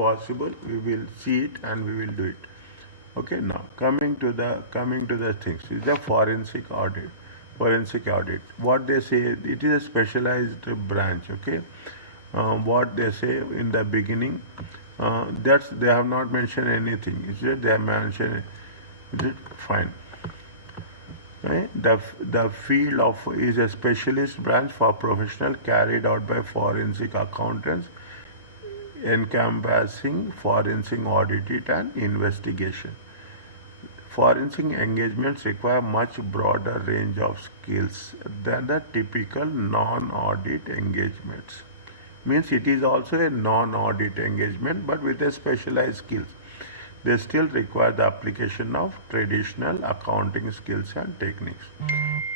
possible, we will see it and we will do it. Okay, now coming to the things is the forensic audit. Forensic audit. What they say, it is a specialized branch. Okay, what they say in the beginning, that's they have not mentioned anything. Is it? They have mentioned. Is it fine? Right? The field of is a specialist branch for professional carried out by forensic accountants encompassing forensic audit and investigation. Forensic engagements require much broader range of skills than the typical non-audit engagements. Means it is also a non-audit engagement but with a specialized skills. They still require the application of traditional accounting skills and techniques.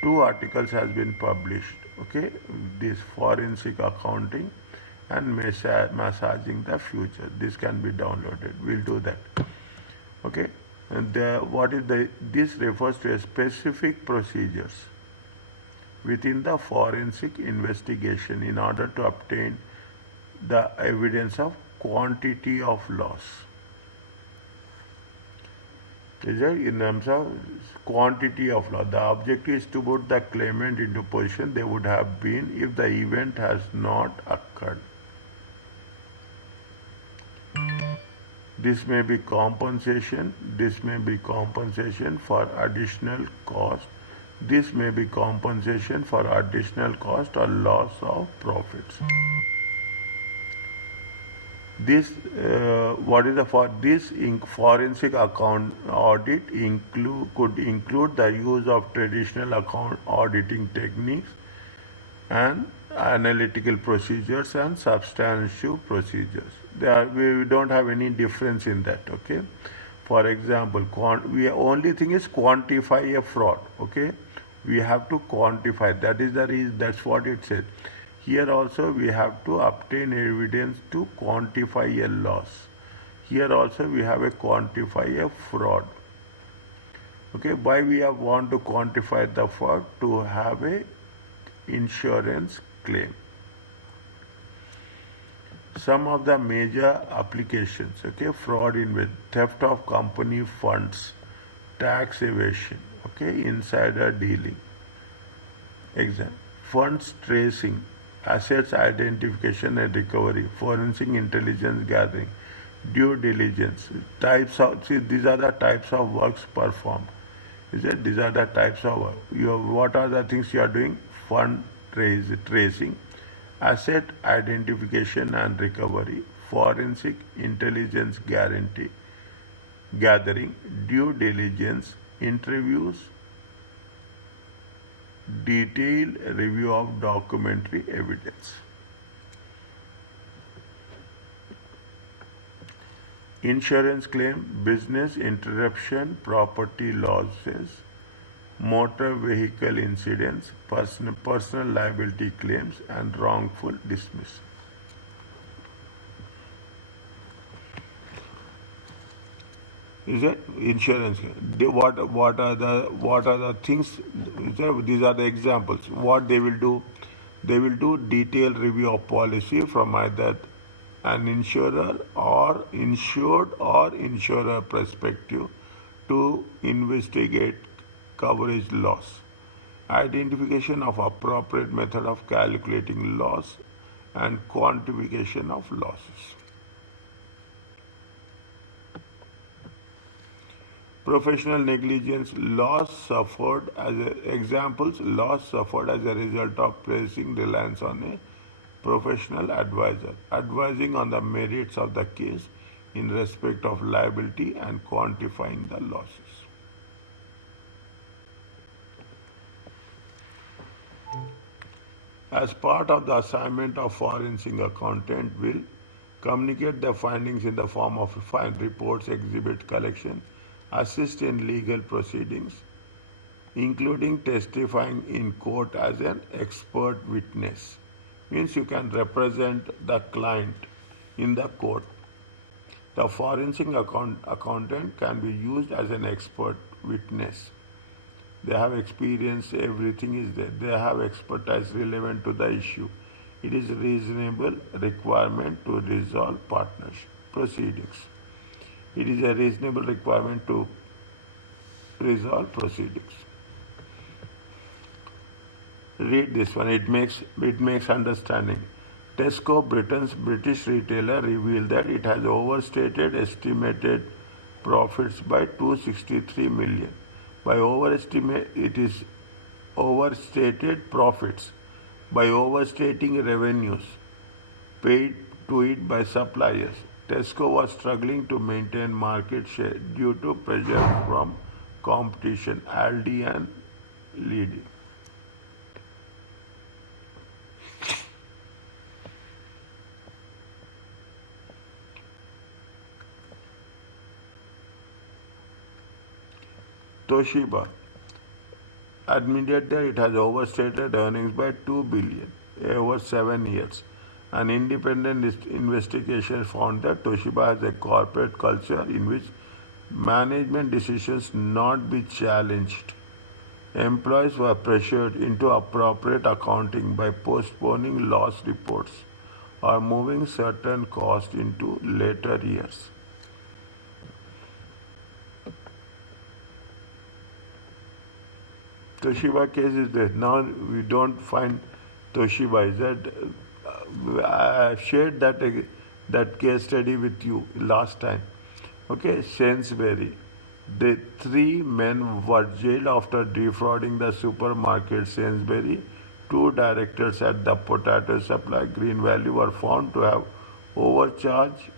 Two articles has been published. Okay, this forensic accounting and massaging the future. This can be downloaded. We'll do that. Okay, and this refers to a specific procedures within the forensic investigation in order to obtain the evidence of quantity of loss. Is there in terms of quantity of loss? The objective is to put the claimant into position they would have been if the event has not occurred. This may be compensation. This may be compensation for additional cost. This may be compensation for additional cost or loss of profits. This what is the for this forensic account audit could include the use of traditional account auditing techniques and analytical procedures and substantive procedures. We don't have any difference in that. Okay, for example, we only thing is quantify a fraud. Okay, we have to quantify. That is the reason. That's what it says. Here also we have to obtain evidence to quantify a loss. Here also we have a quantify a fraud. Okay, why we want to quantify the fraud? To have a insurance claim. Some of the major applications, okay, fraud in theft of company funds, tax evasion, okay, insider dealing, funds tracing, assets identification and recovery, forensic intelligence gathering, due diligence, these are the types of works performed. These are the types of work. What are the things you are doing? Fund tracing, asset identification and recovery, forensic intelligence gathering, due diligence, interviews, detailed review of documentary evidence. Insurance claim, business interruption, property losses, motor vehicle incidents, personal liability claims, and wrongful dismissal. Is it insurance? What are the things? These are the examples. What they will do? They will do detailed review of policy from either an insurer or insured or insurer perspective to investigate coverage loss, identification of appropriate method of calculating loss, and quantification of losses. Professional negligence, loss suffered as loss suffered as a result of placing reliance on a professional advisor, advising on the merits of the case in respect of liability and quantifying the losses. As part of the assignment of forensic accountant will communicate the findings in the form of fine reports, exhibit collection, assist in legal proceedings, including testifying in court as an expert witness. Means you can represent the client in the court. The forensic accountant can be used as an expert witness. They have experience, everything is there. They have expertise relevant to the issue. It is a reasonable requirement to resolve partnership. proceedings. It is a reasonable requirement to resolve proceedings. Read this one. It makes understanding. Tesco, British retailer, revealed that it has overstated estimated profits by 263 million. By overestimate, it is overstated profits by overstating revenues paid to it by suppliers. Tesco was struggling to maintain market share due to pressure from competition, Aldi and Lidl. Toshiba admitted that it has overstated earnings by 2 billion over 7 years. An independent investigation found that Toshiba has a corporate culture in which management decisions not be challenged. Employees were pressured into appropriate accounting by postponing loss reports or moving certain costs into later years. Toshiba case is there. Now we don't find Toshiba. Is that I shared that case study with you last time. Okay, Sainsbury. The three men were jailed after defrauding the supermarket Sainsbury. Two directors at the potato supply Green Valley were found to have overcharged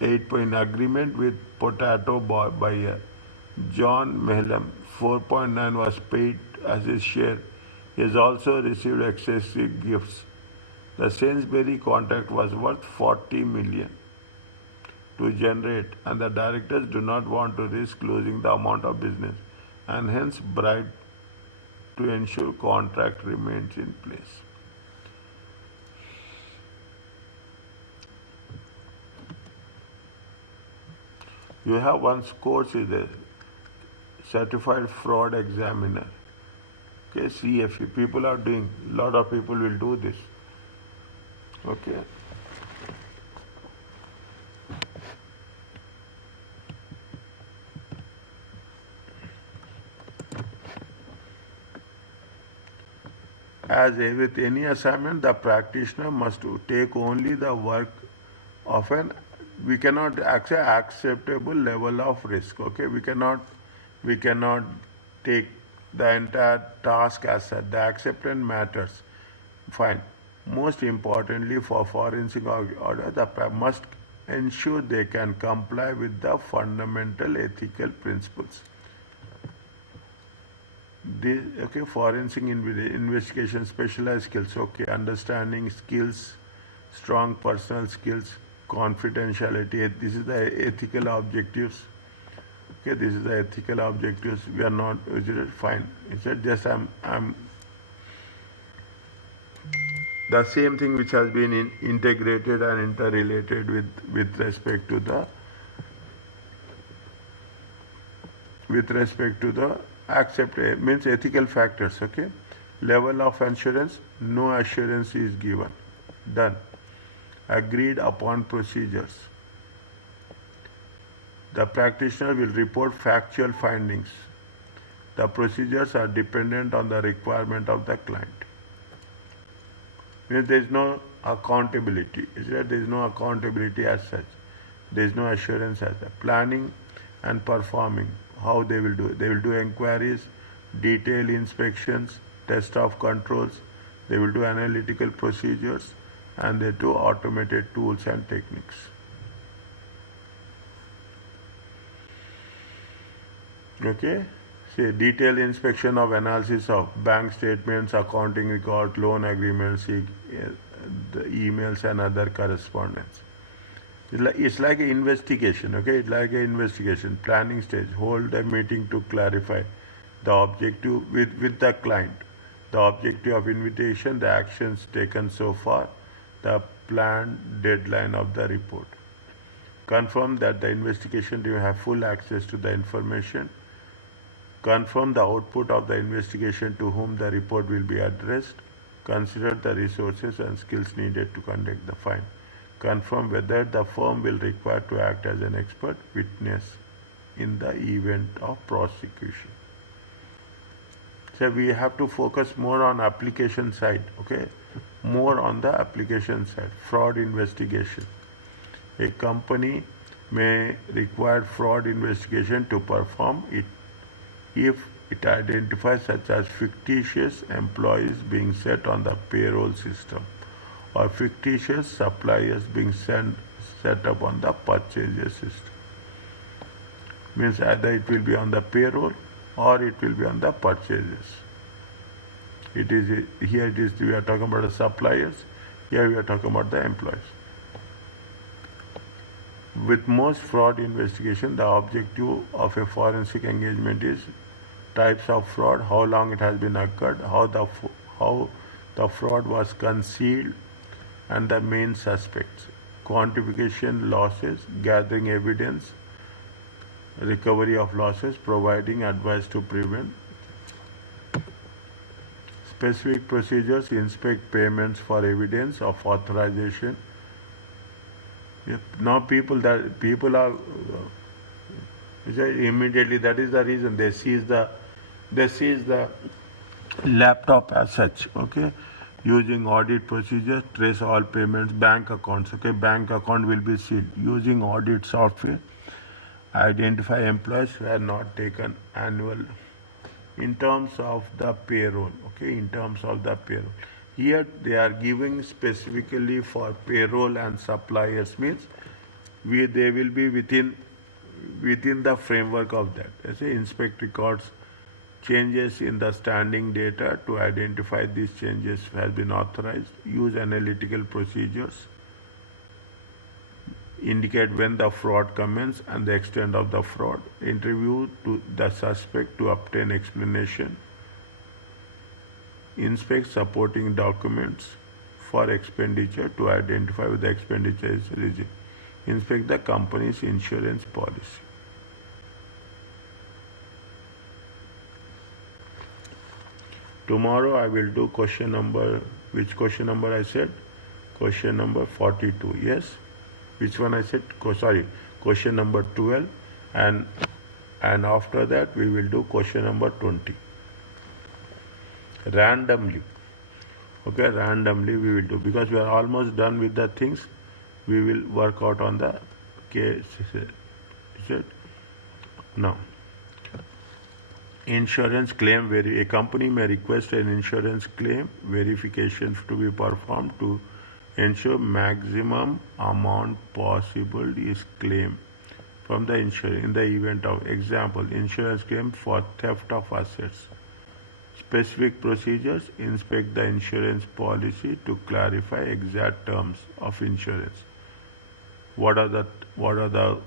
8-point agreement with potato buyer John Mehlam. 4.9 was paid as his share. He has also received excessive gifts. The Sainsbury contract was worth 40 million to generate, and the directors do not want to risk losing the amount of business and hence bribe to ensure contract remains in place. You have one course is there, Certified Fraud Examiner. Okay, CFE. People are doing, a lot of people will do this. Okay. As with any assignment, the practitioner must take only the work of an we cannot acceptable level of risk. Okay, we cannot take the entire task as such. The acceptance matters. Fine. Most importantly, for forensic order, the must ensure they can comply with the fundamental ethical principles. Okay, forensic investigation, specialized skills. Okay, understanding skills, strong personal skills, confidentiality. This is the ethical objectives. Okay, this is the ethical objectives. We are not fine. It's just I'm the same thing which has been integrated and interrelated with respect to the accept means ethical factors. Okay, level of assurance, no assurance is given. Done. Agreed upon procedures. The practitioner will report factual findings. The procedures are dependent on the requirement of the client. Means there is no accountability. There is no accountability as such. There is no assurance as such. Planning and performing. How they will do? They will do inquiries, detailed inspections, test of controls. They will do analytical procedures, and they do automated tools and techniques. Okay. Say detailed inspection of analysis of bank statements, accounting records, loan agreements, the emails and other correspondence. It's like an investigation. Okay, it's like an investigation. Planning stage. Hold a meeting to clarify the objective with the client, the objective of invitation, the actions taken so far, the planned deadline of the report. Confirm that the investigation will have full access to the information. Confirm the output of the investigation to whom the report will be addressed. Consider the resources and skills needed to conduct the fine. confirm whether the firm will require to act as an expert witness in the event of prosecution. So we have to focus more on application side, okay? More on the application side, fraud investigation. A company may require fraud investigation to perform it if it identifies such as fictitious employees being set on the payroll system or fictitious suppliers being set up on the purchases system. Means either it will be on the payroll or it will be on the purchases. It is here it is we are talking about the suppliers, here we are talking about the employees. With most fraud investigation, the objective of a forensic engagement is types of fraud, how long it has been occurred, how the fraud was concealed, and the main suspects. Quantification losses, gathering evidence, recovery of losses, providing advice to prevent. Specific procedures, inspect payments for evidence of authorization. Yep. Now people are immediately, that is the reason they seize the laptop as such, okay? Using audit procedures, trace all payments, bank accounts, okay? Bank account will be sealed. Using audit software, identify employees who have not taken annual in terms of the payroll, okay? In terms of the payroll. Here they are giving specifically for payroll and suppliers, means they will be within the framework of that. As inspect records changes in the standing data to identify these changes has been authorized. Use analytical procedures. Indicate when the fraud commenced and the extent of the fraud. Interview to the suspect to obtain explanation. Inspect supporting documents for expenditure to identify whether the expenditure is legit. Inspect the company's insurance policy. Tomorrow I will do question number, which question number I said? Question number 42, yes? Which one I said? Question number 12, and after that we will do question number 20. Randomly, okay, randomly we will do, because we are almost done with the things. We will work out on the case. Is it? Now, insurance claim, a company may request an insurance claim verification to be performed to ensure maximum amount possible is claimed from the insurer in the event of, example, insurance claim for theft of assets. Specific procedures, inspect the insurance policy to clarify exact terms of insurance. What are the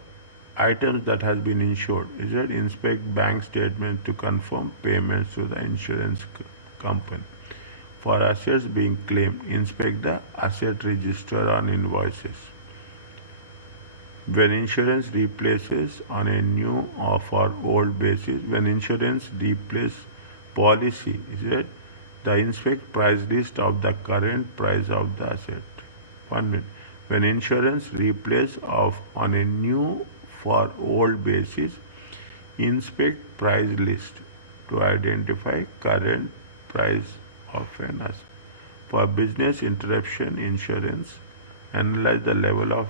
items that has been insured? Is it? Inspect bank statements to confirm payments to the insurance company. For assets being claimed, inspect the asset register on invoices. When insurance replaces on a new or for old basis, when insurance replaces policy, is it? The inspect price list of the current price of the asset. 1 minute. When insurance replaces on a new for old basis, inspect price list to identify current price of an asset. For business interruption insurance, analyze the level of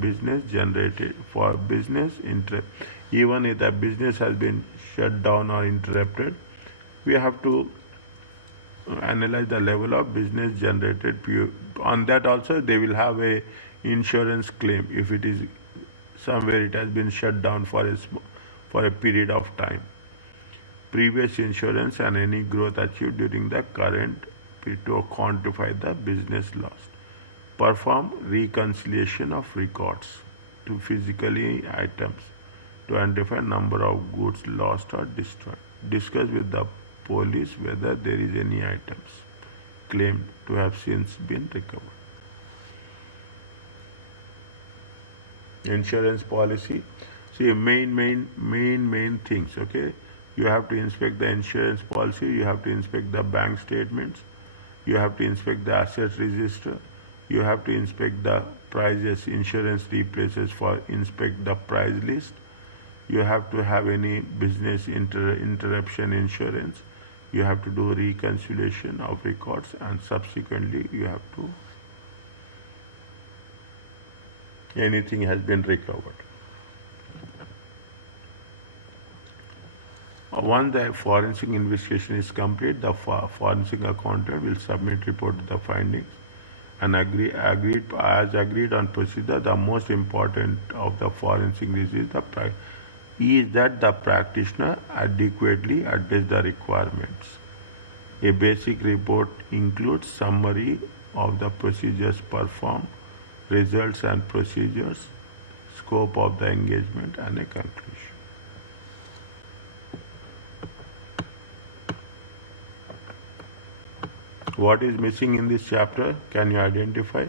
business generated. For business interruption, even if the business has been shut down or interrupted, we have to analyze the level of business generated. On that also they will have a insurance claim if it is somewhere it has been shut down for a period of time. Previous insurance and any growth achieved during the current period to quantify the business loss. Perform reconciliation of records to physically items to identify number of goods lost or destroyed. Discuss with the police whether there is any items claimed to have since been recovered. Insurance policy. See, main things, okay? You have to inspect the insurance policy, you have to inspect the bank statements, you have to inspect the assets register, you have to inspect the prices insurance replaces for inspect the price list. You have to have any business interruption insurance. You have to do reconciliation of records, and subsequently you have to anything has been recovered. Once the forensic investigation is complete, the forensic accountant will submit report to the findings and agreed on procedure. The most important of the forensic is that the practitioner adequately address the requirements. A basic report includes summary of the procedures performed, results and procedures, scope of the engagement, and a conclusion. What is missing in this chapter? Can you identify?